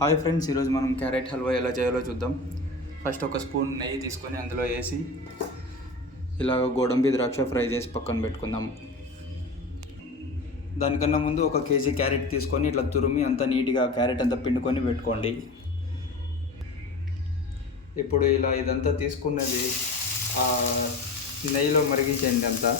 Hi friends, ఈరోజు మనం carrot halwa ఎలా చేయాలో చూద్దాం. ఫస్ట్ ఒక స్పూన్ నెయ్యి తీసుకొని అందులో వేసి ఇలాగ గోడంబి ద్రాక్ష ఫ్రై చేసి పక్కన పెట్టుకుందాం. దానికన్నా ముందు 1 కేజీ క్యారెట్ తీసుకొని ఇట్లా తురిమి అంతా నీట్గా క్యారెట్ అంతా పిండుకొని పెట్టుకోండి. ఇప్పుడు ఇలా ఇదంతా తీసుకున్నది నెయ్యిలో మరిగించండి అంతా.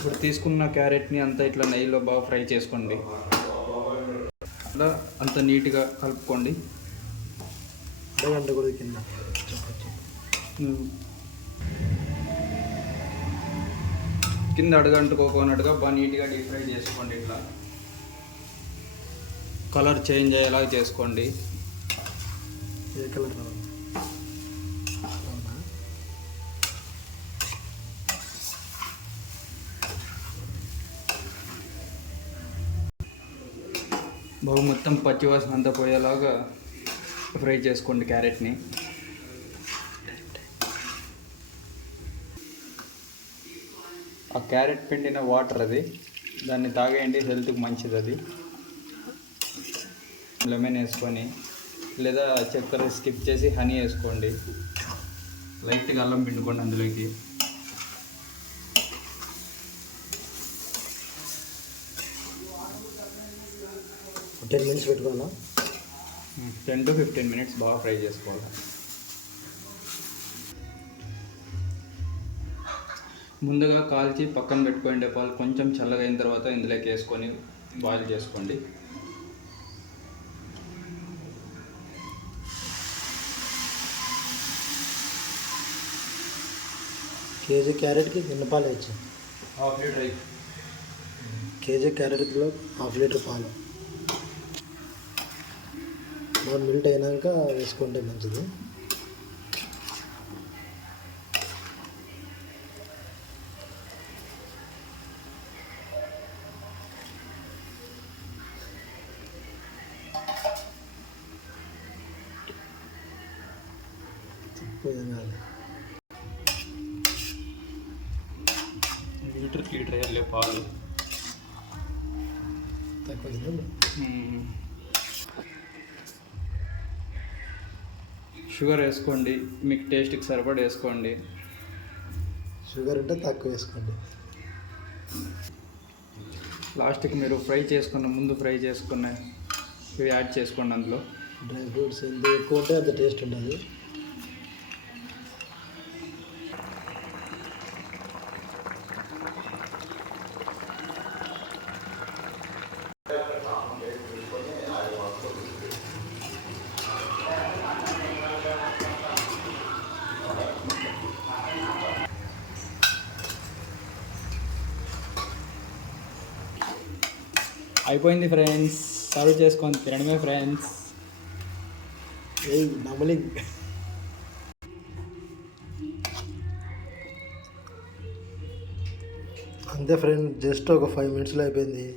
ఇప్పుడు తీసుకున్న క్యారెట్ని అంతా ఇట్లా నెయ్యిలో బాగా ఫ్రై చేసుకోండి. అలా అంత నీట్గా కలుపుకోండి. కింద అడుగంటుకోకున్నట్టుగా బాగా నీట్గా డీప్ ఫ్రై చేసుకోండి. ఇట్లా కలర్ చేంజ్ అయ్యేలాగా చేసుకోండి. ఏ కలర్ బాగా మొత్తం పచ్చివాసన అంతా పోయేలాగా ఫ్రై చేసుకోండి క్యారెట్ని. ఆ క్యారెట్ పిండిన వాటర్ అది, దాన్ని తాగేయండి, హెల్త్కి మంచిది అది. లెమన్ వేసుకొని లేదా చక్కెర స్కిప్ చేసి హనీ వేసుకోండి. లైట్గా అల్లం పిండుకోండి అందులోకి. టెన్ మినిట్స్ పెట్టుకోవాలా? 10 to 15 minutes బాగా ఫ్రై చేసుకోవాలి. ముందుగా కాల్చి పక్కన పెట్టుకోండి. పాలు కొంచెం చల్లగా అయిన తర్వాత ఇందులోకి వేసుకొని బాయిల్ చేసుకోండి. కేజీ క్యారెట్కి ఎన్ని పాలు వేయచ్చు? 1/2 లీటర్. కేజీ క్యారెట్లో 1/2 లీటర్ పాలు బాగా మిల్ట్ అయినాక వేసుకుంటే మంచిది. లీటర్ అయ్యలే పాలు తక్కువ. షుగర్ వేసుకోండి, మీకు టేస్ట్కి సరిపడా వేసుకోండి. షుగర్ అంటే తక్కువ వేసుకోండి. లాస్ట్కి మీరు ముందు ఫ్రై చేసుకున్న ఇవి యాడ్ చేసుకోండి. అందులో డ్రై ఫ్రూట్స్ ఎంత ఎక్కువ ఉంటే అంత టేస్ట్ ఉంటుంది. అయిపోయింది ఫ్రెండ్స్, సర్వ్ చేసుకొని తినడమే ఫ్రెండ్స్. అంతే ఫ్రెండ్స్, జస్ట్ ఒక 5 minutesలో అయిపోయింది.